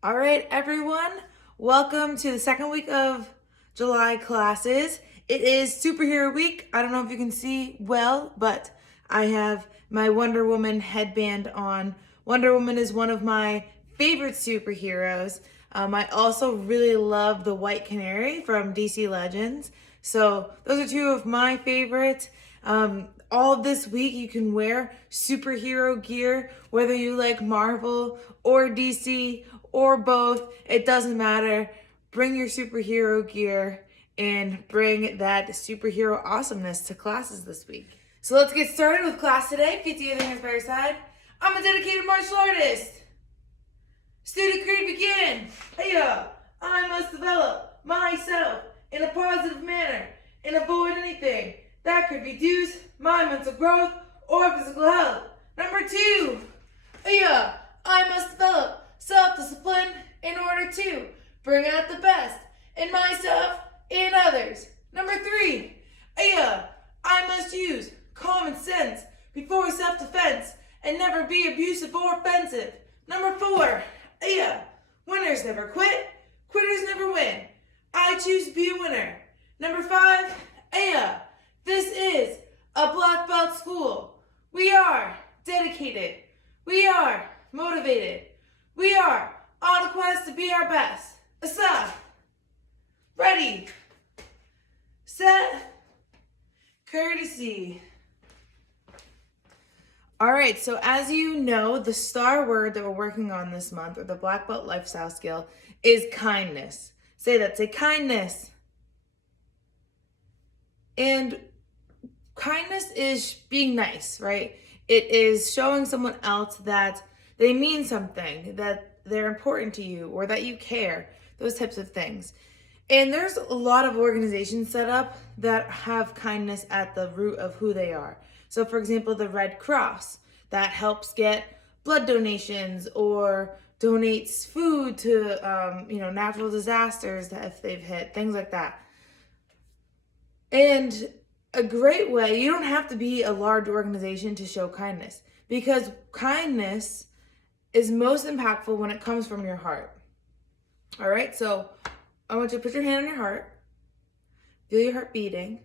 All right, everyone. Welcome to the second week of July classes. It is Superhero Week. I don't know if you can see well, but I have my Wonder Woman headband on. Wonder Woman is one of my favorite superheroes. I also really love the White Canary from DC Legends. So those are two of my favorites. All of this week you can wear superhero gear, whether you like Marvel or DC or both. It doesn't matter. Bring your superhero gear and bring that superhero awesomeness to classes this week. So let's get started with class today. PT other hands by your side. I'm a dedicated martial artist. Student creed begin. Hey-ya. I must develop myself in a positive manner and avoid anything that could reduce my mental growth or physical health. Number 2. Hey-ya. I must develop self-discipline in order to bring out the best in myself and others. Number 3. I must use common sense before self-defense and never be abusive or offensive. Number 4. Winners never quit, quitters never win. I choose to be a winner. Number 5. This is a black belt school. We are dedicated. We are motivated. We are on a quest to be our best. Aside. Ready. Set. Courtesy. All right, so as you know, the star word that we're working on this month, or the black belt lifestyle skill, is kindness. Say that, say kindness. And kindness is being nice, right? It is showing someone else that they mean something, that they're important to you, or that you care, those types of things. And there's a lot of organizations set up that have kindness at the root of who they are. So for example, the Red Cross that helps get blood donations or donates food to natural disasters that if they've hit, things like that. And a great way, you don't have to be a large organization to show kindness, because kindness is most impactful when it comes from your heart. All right, so I want you to put your hand on your heart, feel your heart beating,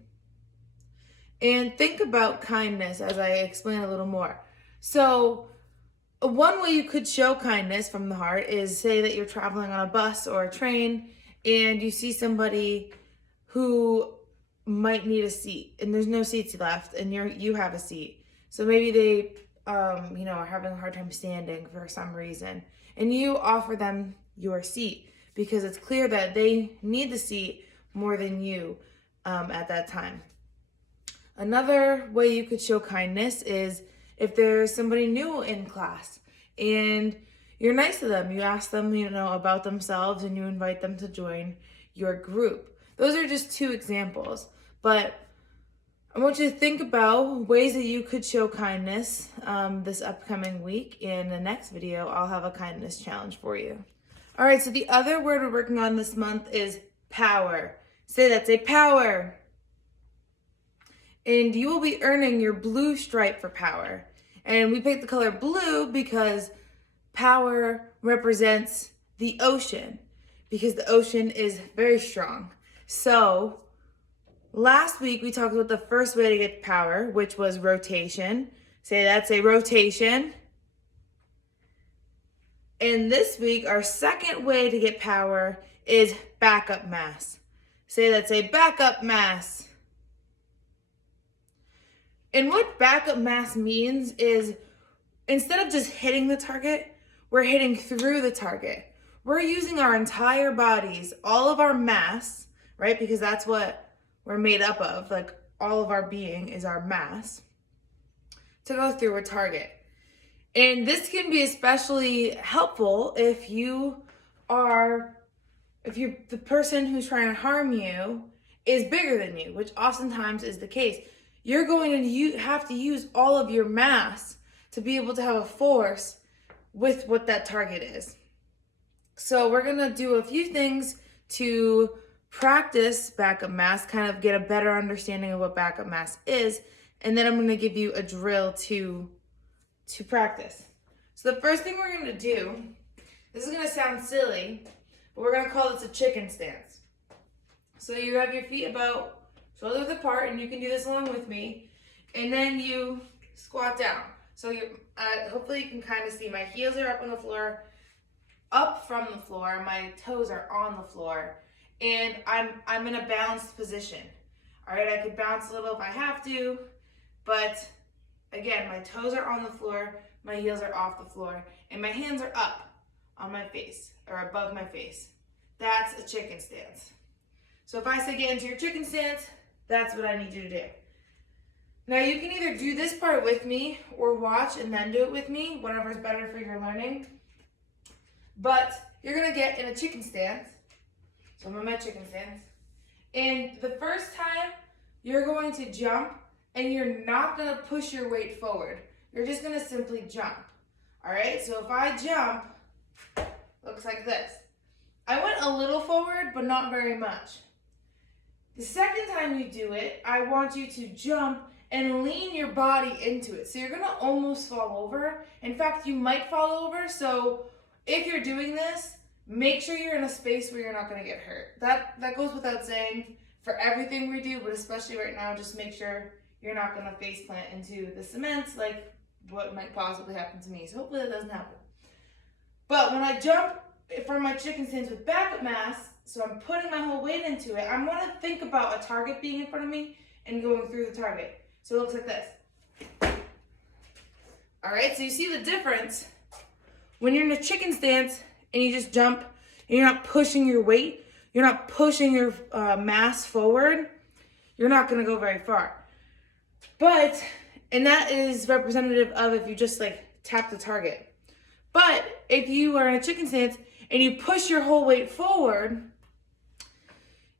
and think about kindness as I explain a little more. So one way you could show kindness from the heart is, say that you're traveling on a bus or a train and you see somebody who might need a seat and there's no seats left and you have a seat. So maybe they are having a hard time standing for some reason, and you offer them your seat because it's clear that they need the seat more than you at that time. Another way you could show kindness is if there's somebody new in class and you're nice to them. You ask them, about themselves and you invite them to join your group. Those are just two examples, but I want you to think about ways that you could show kindness this upcoming week. In the next video, I'll have a kindness challenge for you. All right, so the other word we're working on this month is power. Say that, say power. And you will be earning your blue stripe for power. And we picked the color blue because power represents the ocean, because the ocean is very strong. So last week we talked about the first way to get power, which was rotation. Say that, say rotation. And this week, our second way to get power is backup mass. Say that, say backup mass. And what backup mass means is, instead of just hitting the target, we're hitting through the target. We're using our entire bodies, all of our mass, right? Because that's what we're made up of. Like, all of our being is our mass, to go through a target. And this can be especially helpful if the person who's trying to harm you is bigger than you, which oftentimes is the case. You're going to have to use all of your mass to be able to have a force with what that target is. So we're going to do a few things to practice backup mass, kind of get a better understanding of what backup mass is, and then I'm going to give you a drill to practice. So the first thing we're going to do This is gonna sound silly, but we're gonna call this a chicken stance. So you have your feet about shoulder width apart, and you can do this along with me. And then you squat down. So you, hopefully you can kind of see my heels are up on the floor, up from the floor. My toes are on the floor, and I'm in a balanced position. All right, I could bounce a little if I have to, but again, my toes are on the floor, my heels are off the floor, and my hands are up on my face or above my face. That's a chicken stance. So if I say get into your chicken stance, that's what I need you to do. Now you can either do this part with me or watch and then do it with me, whatever's better for your learning. But you're gonna get in a chicken stance. So I'm in my chicken stance. And the first time you're going to jump, and you're not gonna push your weight forward. You're just gonna simply jump. All right, so if I jump, looks like this. I went a little forward, but not very much. The second time you do it, I want you to jump and lean your body into it. So you're gonna almost fall over. In fact, you might fall over. So if you're doing this, make sure you're in a space where you're not gonna get hurt. That goes without saying for everything we do, but especially right now, just make sure you're not gonna face plant into the cement like what might possibly happen to me. So hopefully that doesn't happen. But when I jump from my chicken stance with backup mass, so I'm putting my whole weight into it, I wanna think about a target being in front of me and going through the target. So it looks like this. All right, so you see the difference when you're in a chicken stance and you just jump and you're not pushing your weight, you're not pushing your mass forward, you're not gonna go very far. But, and that is representative of if you just like tap the target. But if you are in a chicken stance and you push your whole weight forward,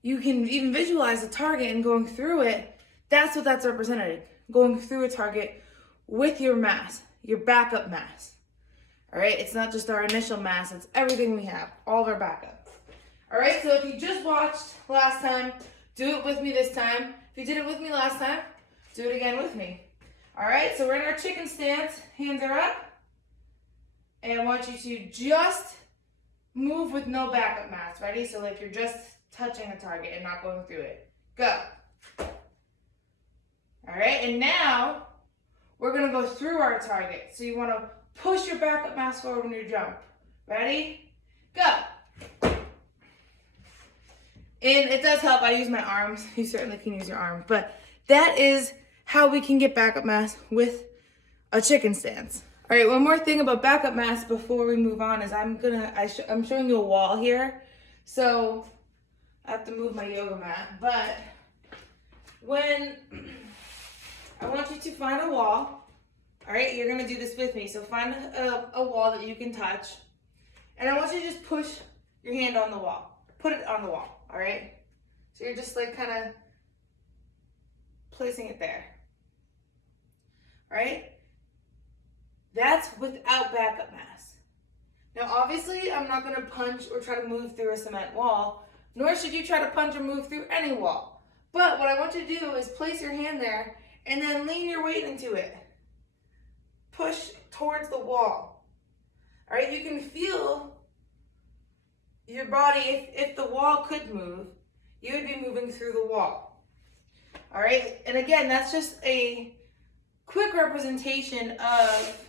you can even visualize the target and going through it. That's what that's represented, going through a target with your mass, your backup mass. All right, it's not just our initial mass, it's everything we have, all of our backup. All right, so if you just watched last time, do it with me this time. If you did it with me last time, do it again with me. All right, so we're in our chicken stance, hands are up. And I want you to just move with no backup mass, ready? So like you're just touching a target and not going through it. Go. All right, and now we're gonna go through our target. So you wanna push your backup mass forward when you jump. Ready? Go. And it does help, I use my arms. You certainly can use your arms, but that is how we can get backup mass with a chicken stance. All right, one more thing about backup mass before we move on is I'm showing you a wall here. So I have to move my yoga mat, but when I want you to find a wall, all right, you're gonna do this with me. So find a wall that you can touch, and I want you to just push your hand on the wall. Put it on the wall, all right? So you're just like kind of placing it there, all right? That's without backup mass. Now, obviously, I'm not gonna punch or try to move through a cement wall, nor should you try to punch or move through any wall. But what I want you to do is place your hand there and then lean your weight into it. Push towards the wall. All right, you can feel your body, if the wall could move, you would be moving through the wall. All right, and again, that's just a quick representation of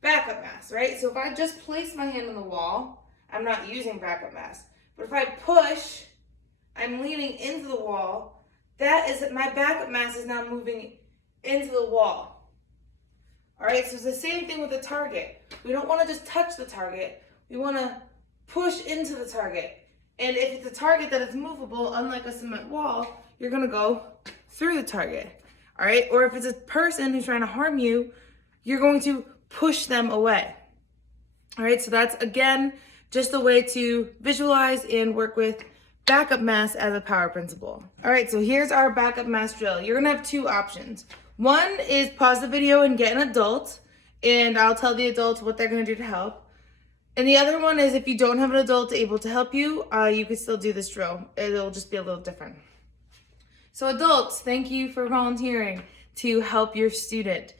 backup mass, right? So if I just place my hand on the wall, I'm not using backup mass. But if I push, I'm leaning into the wall, that is, my backup mass is now moving into the wall. All right, so it's the same thing with the target. We don't want to just touch the target. We want to push into the target. And if it's a target that is movable, unlike a cement wall, you're going to go through the target. All right, or if it's a person who's trying to harm you, you're going to push them away. All right, so that's, again, just a way to visualize and work with backup mass as a power principle. All right, so here's our backup mass drill. You're gonna have two options. One is pause the video and get an adult, and I'll tell the adults what they're gonna do to help. And the other one is if you don't have an adult able to help you, you can still do this drill. It'll just be a little different. So adults, thank you for volunteering to help your student.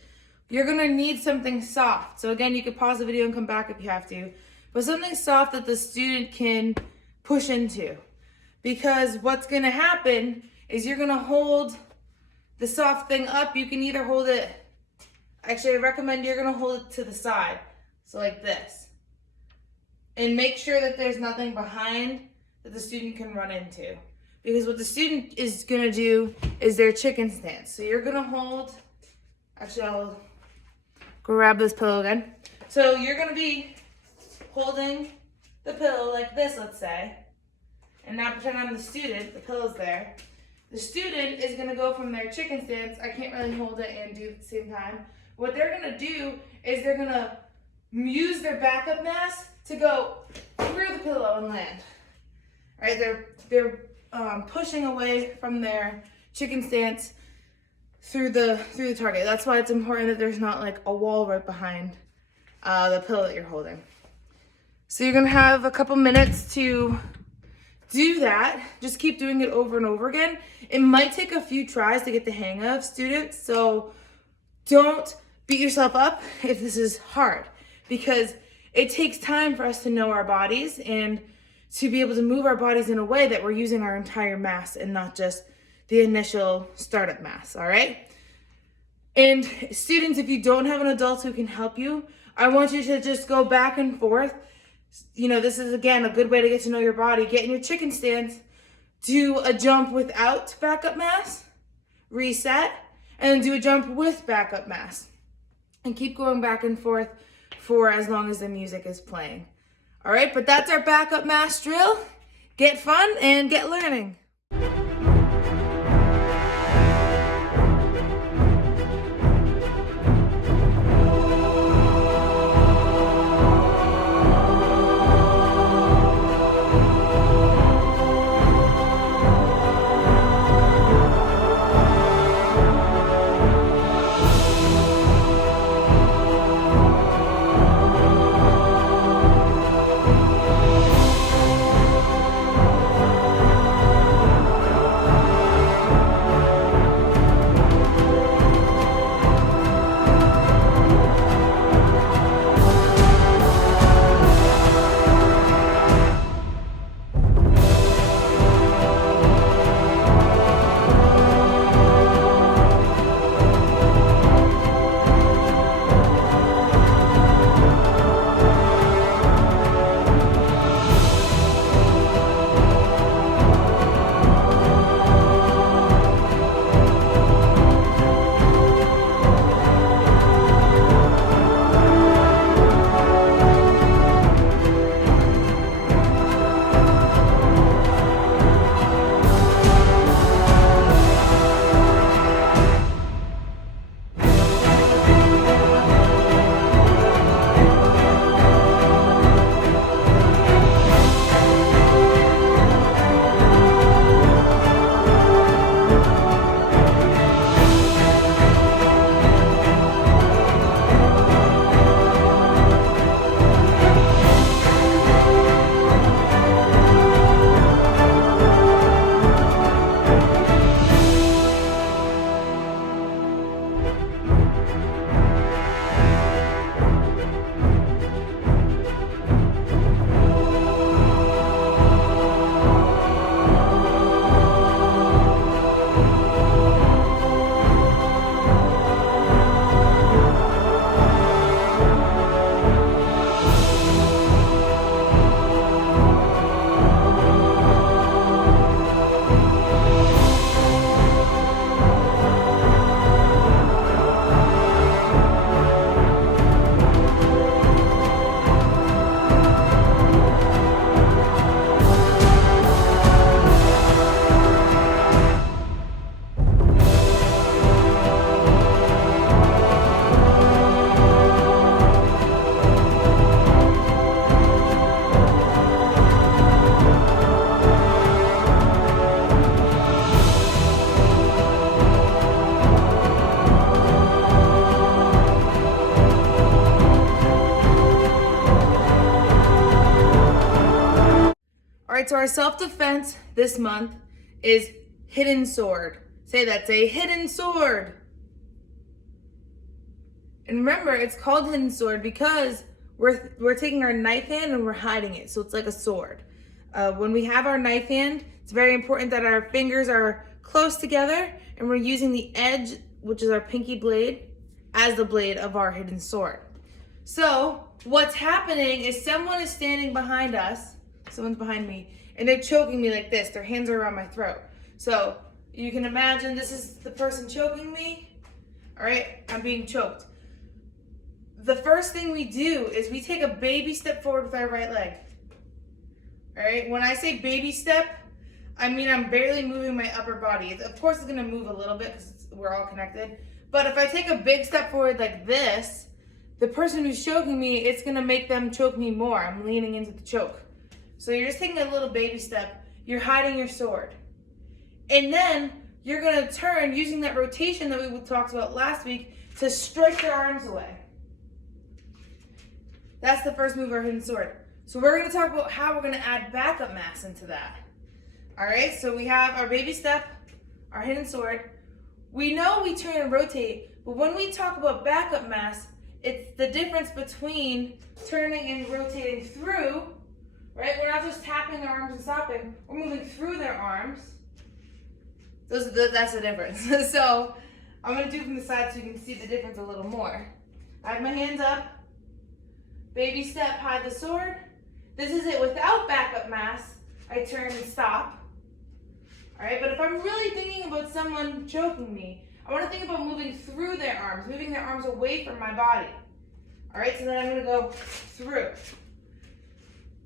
You're gonna need something soft. So again, you can pause the video and come back if you have to. but something soft that the student can push into. Because what's gonna happen is you're gonna hold the soft thing up. You can either hold it, actually I recommend you're gonna hold it to the side. So like this. And make sure that there's nothing behind that the student can run into. Because what the student is gonna do is their chicken stance. So you're gonna hold, actually I'll grab this pillow again. So you're gonna be holding the pillow like this, let's say. And now pretend I'm the student, the pillow's there. The student is gonna go from their chicken stance, I can't really hold it and do it at the same time. What they're gonna do is they're gonna use their backup mass to go through the pillow and land. All right, they're pushing away from their chicken stance through the target. That's why it's important that there's not like a wall right behind the pillow that you're holding. So you're gonna have a couple minutes to do that. Just keep doing it over and over again. It might take a few tries to get the hang of, students, so don't beat yourself up if this is hard, because it takes time for us to know our bodies and to be able to move our bodies in a way that we're using our entire mass and not just the initial startup mass, all right? And students, if you don't have an adult who can help you, I want you to just go back and forth. You know, this is, again, a good way to get to know your body. Get in your chicken stance, do a jump without backup mass, reset, and then do a jump with backup mass. And keep going back and forth for as long as the music is playing. All right, but that's our backup mass drill. Get fun and get learning. right, so our self-defense this month is hidden sword. Say that, say hidden sword. And remember, it's called hidden sword because we're taking our knife hand and we're hiding it, so it's like a sword. When we have our knife hand, it's very important that our fingers are close together and we're using the edge, which is our pinky blade, as the blade of our hidden sword. So what's happening is someone is standing behind us, someone's behind me, and they're choking me like this. Their hands are around my throat. So you can imagine this is the person choking me. All right, I'm being choked. The first thing we do is we take a baby step forward with our right leg. All right, when I say baby step, I mean I'm barely moving my upper body. Of course, it's gonna move a little bit because we're all connected. But if I take a big step forward like this, the person who's choking me, it's gonna make them choke me more. I'm leaning into the choke. So you're just taking a little baby step. You're hiding your sword. And then you're gonna turn using that rotation that we talked about last week to strike your arms away. That's the first move of our hidden sword. So we're gonna talk about how we're gonna add backup mass into that. All right, so we have our baby step, our hidden sword. We know we turn and rotate, but when we talk about backup mass, it's the difference between turning and rotating through, right? We're not just tapping their arms and stopping, we're moving through their arms. That's the difference. So I'm gonna do it from the side so you can see the difference a little more. I have my hands up, baby step, hide the sword. This is it without backup mass. I turn and stop. All right, but if I'm really thinking about someone choking me, I want to think about moving through their arms, moving their arms away from my body. All right, so then I'm going to go through.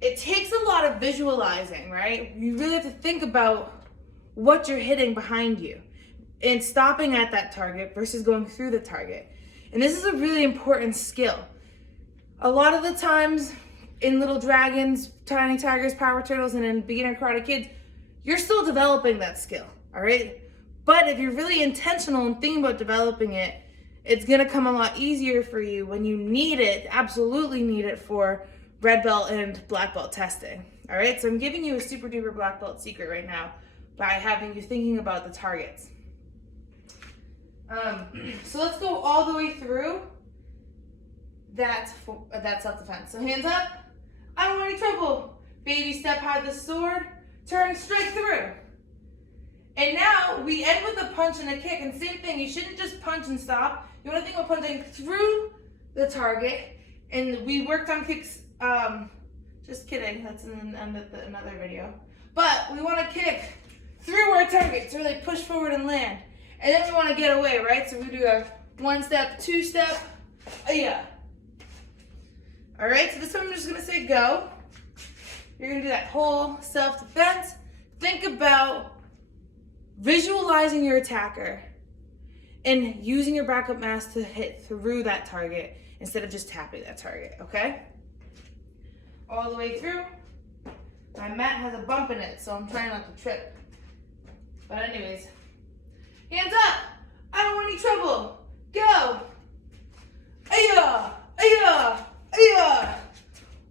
It takes a lot of visualizing, right? You really have to think about what you're hitting behind you and stopping at that target versus going through the target. And this is a really important skill. A lot of the times in Little Dragons, Tiny Tigers, Power Turtles, and in Beginner Karate Kids, you're still developing that skill, all right? But if you're really intentional and thinking about developing it, it's gonna come a lot easier for you when you need it, absolutely need it for red belt and black belt testing, all right? So I'm giving you a super duper black belt secret right now by having you thinking about the targets. So let's go all the way through that self-defense. So hands up, I don't want any trouble. Baby step, hide the sword, turn straight through. And now we end with a punch and a kick, and same thing, you shouldn't just punch and stop. You want to think about punching through the target, and we worked on kicks, just kidding, that's in another video. But we want to kick through our target to really push forward and land. And then we want to get away, right? So we do a 1 step, 2 step, yeah. All right, so this time I'm just gonna say go. You're gonna do that whole self-defense. Think about visualizing your attacker and using your backup mass to hit through that target instead of just tapping that target, okay? All the way through. My mat has a bump in it, so I'm trying not to trip. But anyways, hands up! I don't want any trouble. Go! Aya! Aya! Aya!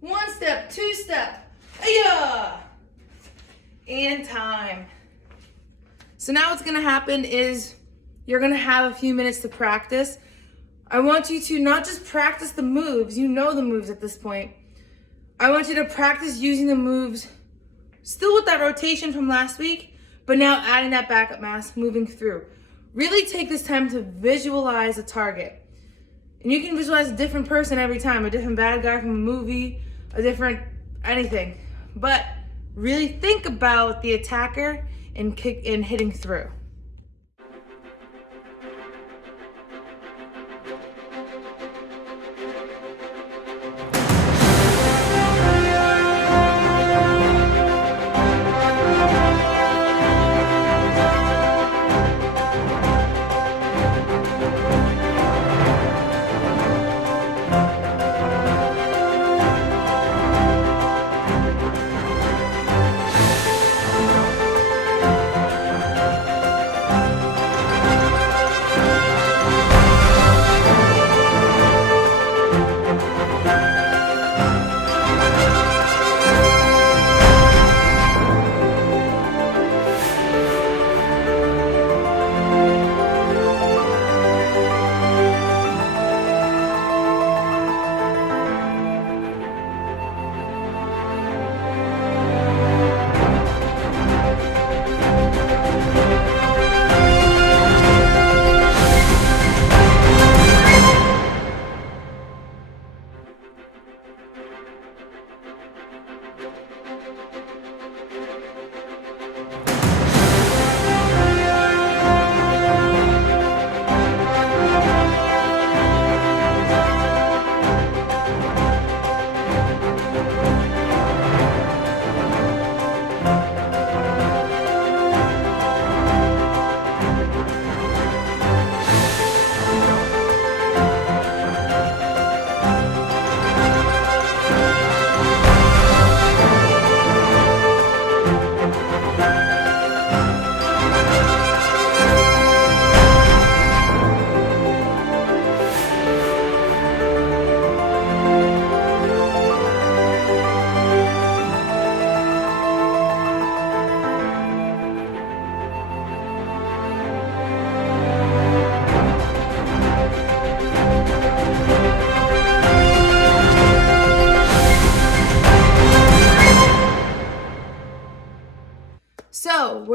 1 step, 2 step. Aya! And time. So now what's gonna happen is you're gonna have a few minutes to practice. I want you to not just practice the moves, you know the moves at this point. I want you to practice using the moves still with that rotation from last week, but now adding that backup mass, moving through. Really take this time to visualize a target. And you can visualize a different person every time, a different bad guy from a movie, a different anything. But really think about the attacker and kick and hitting through.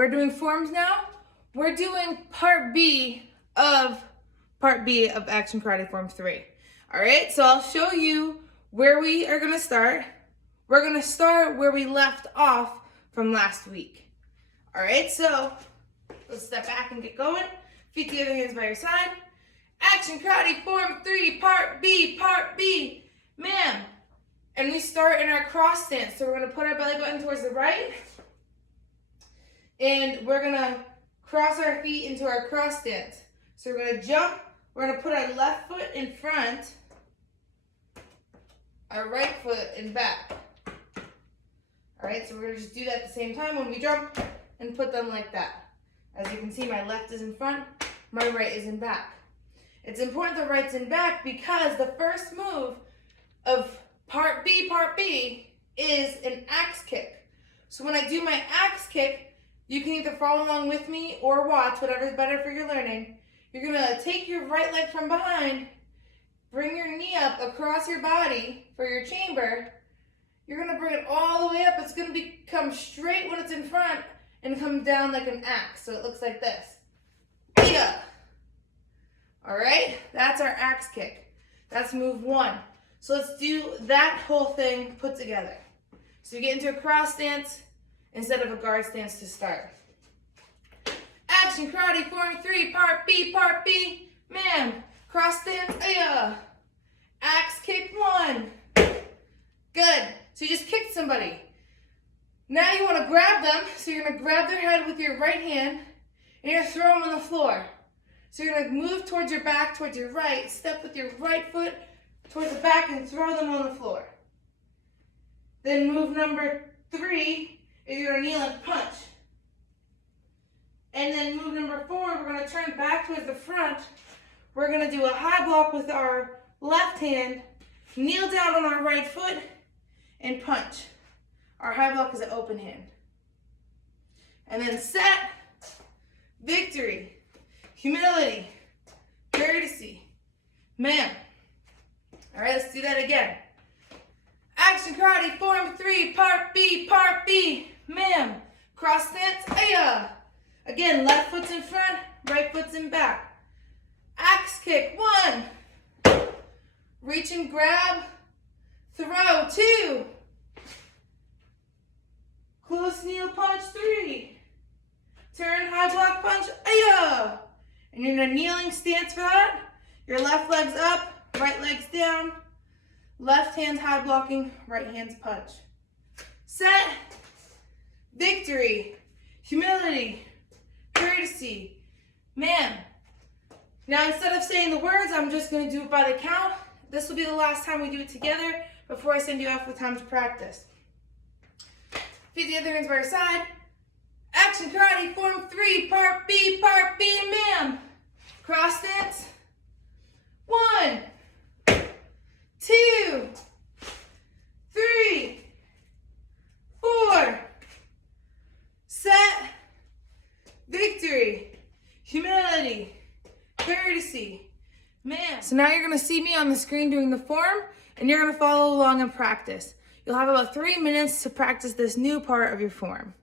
we're doing forms now. We're doing part B of Action Karate Form 3. All right, so I'll show you where we are gonna start. We're gonna start where we left off from last week. All right, so let's step back and get going. Feet together, hands by your side. Action Karate Form 3, Part B, ma'am. And we start in our cross stance. So we're gonna put our belly button towards the right. And we're gonna cross our feet into our cross stance. So we're gonna jump. We're gonna put our left foot in front, our right foot in back. All right, so we're gonna just do that at the same time when we jump and put them like that. As you can see, my left is in front, my right is in back. It's important the right's in back because the first move of Part B is an axe kick. So when I do my axe kick, you can either follow along with me or watch, whatever's better for your learning. You're gonna take your right leg from behind, bring your knee up across your body for your chamber. You're gonna bring it all the way up. It's gonna become straight when it's in front and come down like an axe. So it looks like this. Yeah. All right, that's our axe kick. That's move 1. So let's do that whole thing put together. So you get into a cross stance instead of a guard stance to start. Action Karate Form 3, Part B, ma'am. Cross stance, axe kick 1. Good, so you just kicked somebody. Now you wanna grab them, so you're gonna grab their head with your right hand, and you're gonna throw them on the floor. So you're gonna move towards your back, towards your right, step with your right foot towards the back and throw them on the floor. Then move number 3 is you're gonna kneel and punch. And then move number 4, we're gonna turn back towards the front. We're gonna do a high block with our left hand, kneel down on our right foot, and punch. Our high block is an open hand. And then set, victory, humility, courtesy, ma'am. All right, let's do that again. Action Karate Form 3, Part B, ma'am. Cross stance, Again, left foot's in front, right foot's in back. Axe kick, 1. Reach and grab, throw, 2. Close kneel punch, 3. Turn high block punch, And you're in a kneeling stance for that. Your left leg's up, right leg's down. Left hand's high blocking, right hand's punch. Set, victory, humility, courtesy, ma'am. Now instead of saying the words, I'm just gonna do it by the count. This will be the last time we do it together before I send you off with time to practice. Feet the other hands by your side. Action Karate Form 3, Part B, ma'am. Cross stance. 1, 2, 3, 4. Set, victory, humility, courtesy, ma'am. So now you're gonna see me on the screen doing the form, and you're gonna follow along and practice. You'll have about 3 minutes to practice this new part of your form.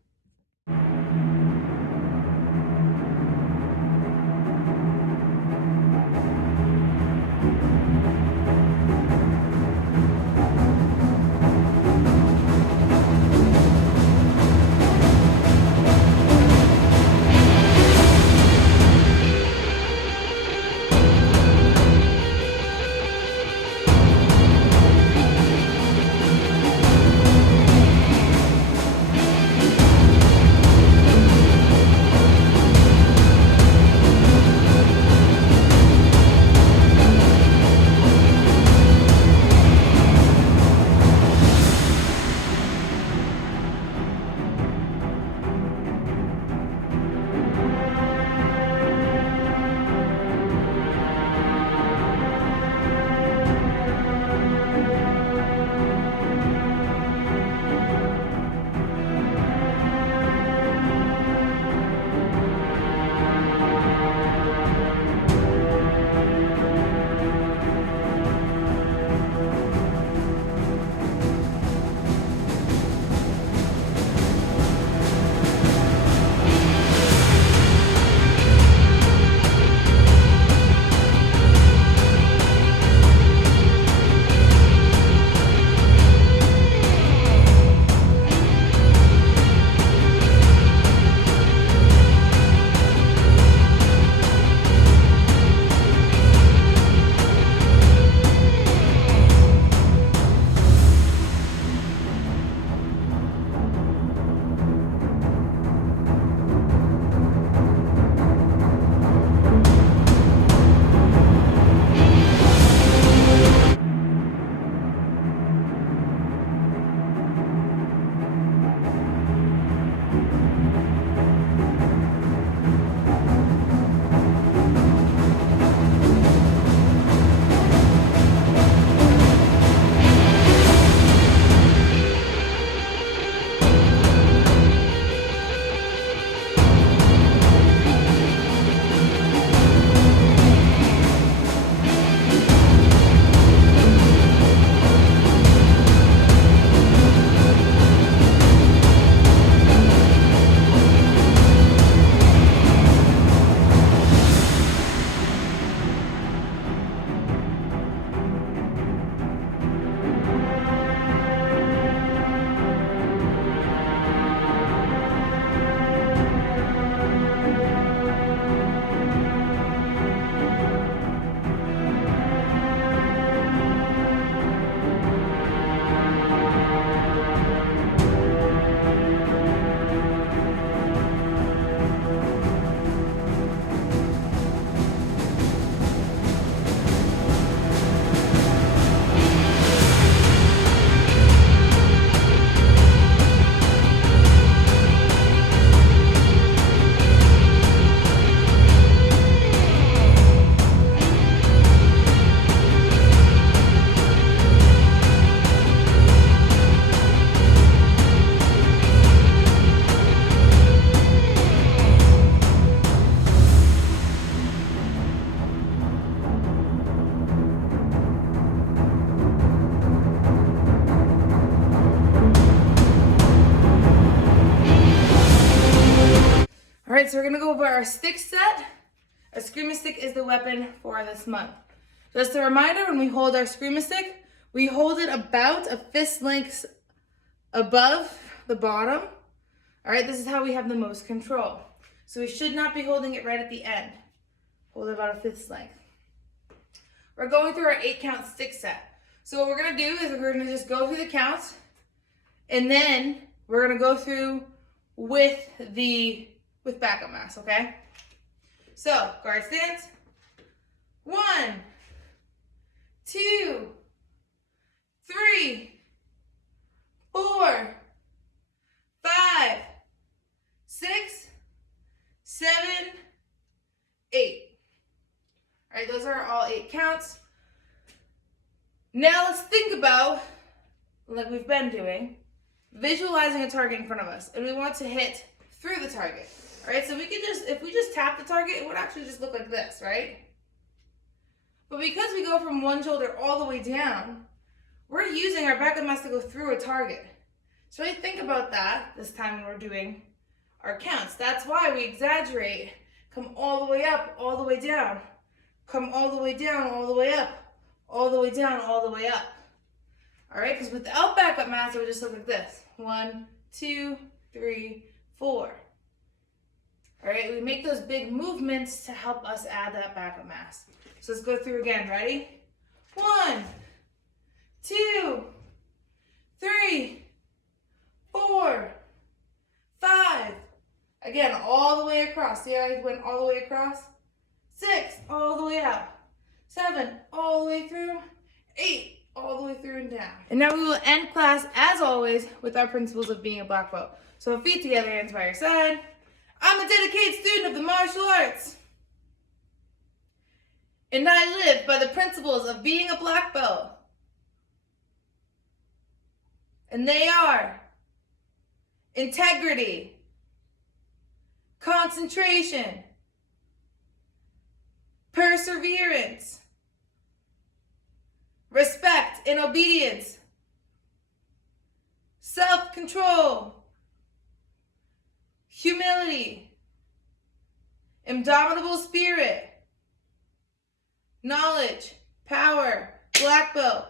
All right, so we're gonna go over our stick set. A screaming stick is the weapon for this month. Just a reminder, when we hold our screaming stick, we hold it about a fist length above the bottom. All right, this is how we have the most control. So we should not be holding it right at the end. Hold it about a fist length. We're going through our 8-count stick set. So what we're gonna do is we're gonna just go through the counts, and then we're gonna go through with backup mass, okay? So, guard stance. 1, 2, 3, 4, 5, 6, 7, 8. All right, those are all 8 counts. Now let's think about, like we've been doing, visualizing a target in front of us, and we want to hit through the target. All right, so we can just, if we just tap the target, it would actually just look like this, right? But because we go from one shoulder all the way down, we're using our backup mass to go through a target. So really think about that this time when we're doing our counts. That's why we exaggerate. Come all the way up, all the way down. Come all the way down, all the way up. All the way down, all the way up. All right, because without backup mass, it would just look like this. 1, 2, 3, 4. All right, we make those big movements to help us add that backup mass. So let's go through again. Ready? 1, 2, 3, 4, 5. Again, all the way across. See how I went all the way across? 6, all the way up. 7, all the way through. 8, all the way through and down. And now we will end class, as always, with our principles of being a black belt. So feet together, hands by your side. I'm a dedicated student of the martial arts. And I live by the principles of being a black belt. And they are integrity, concentration, perseverance, respect and obedience, self-control, humility, indomitable spirit, knowledge, power, black belt,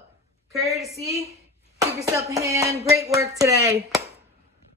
courtesy. Give yourself a hand. Great work today.